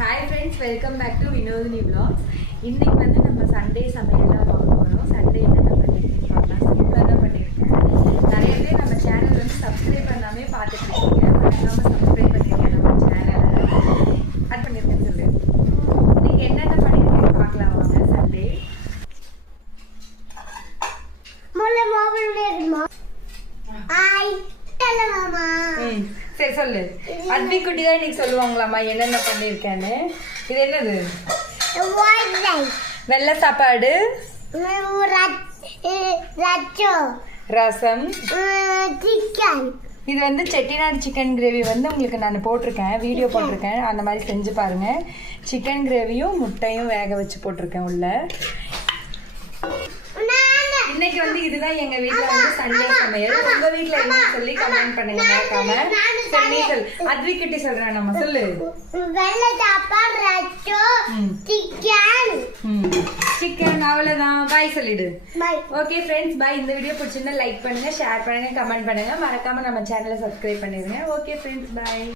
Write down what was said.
Hi friends, welcome back to Vinodhini vlogs. இன்னைக்கு வந்து நம்ம சண்டே சமையல்லாம் பார்க்க போகிறோம். சண்டே என்னென்ன பண்ணியிருக்கேன்னு பார்க்கலாம். சிம்பிளாக தான் பண்ணியிருக்கேன். நிறைய பேர் நம்ம சேனல் வந்து சப்ஸ்கிரைப் பண்ணாமே பார்த்துட்டு இருக்கீங்க. மறக்காமல் சப்ஸ்கிரைப் பண்ணிருக்கேன் நம்ம சேனலை. ஆட் பண்ணியிருக்கேன்னு சொல்லு. இன்னைக்கு என்னென்ன பண்ணியிருக்கேன்னு பார்க்கலாம் வாங்க. சண்டே சரி சொல்லு. அத்வி குட்டி தான் இன்னைக்கு சொல்லுவாங்களாம்மா என்னென்ன பண்ணியிருக்கேன்னு. இது என்னது? வெள்ளை சாப்பாடு, ரசம், சிக்கன். இது வந்து செட்டிநாடு சிக்கன் கிரேவி வந்து உங்களுக்கு நான் போட்டிருக்கேன், வீடியோ போட்டிருக்கேன். அந்த மாதிரி செஞ்சு பாருங்க. சிக்கன் கிரேவியும் முட்டையும் வேக வச்சு போட்டிருக்கேன் உள்ள. இன்னைக்கு வந்து இதுதான் எங்க வீட்ல வந்து சண்டே சமையல். உங்க வீட்ல என்னன்னு சொல்லி கமெண்ட் பண்ணுங்க மறக்காம. சரி நீ சொல். அத்வி கிட்டி சொல்றேன் நம்ம சொல்லு. வெள்ளை சாப்பாடு, ரசம், சிக்கன். சிக்கன் அவ்வளவுதான். பாய் சொல்லிடு. பை. ஓகே ஃப்ரெண்ட்ஸ், பாய். இந்த வீடியோ பிடிச்சிருந்தா லைக் பண்ணுங்க, ஷேர் பண்ணுங்க, கமெண்ட் பண்ணுங்க. மறக்காம நம்ம சேனலை சப்ஸ்கிரைப் பண்ணிருங்க. ஓகே ஃப்ரெண்ட்ஸ், பாய்.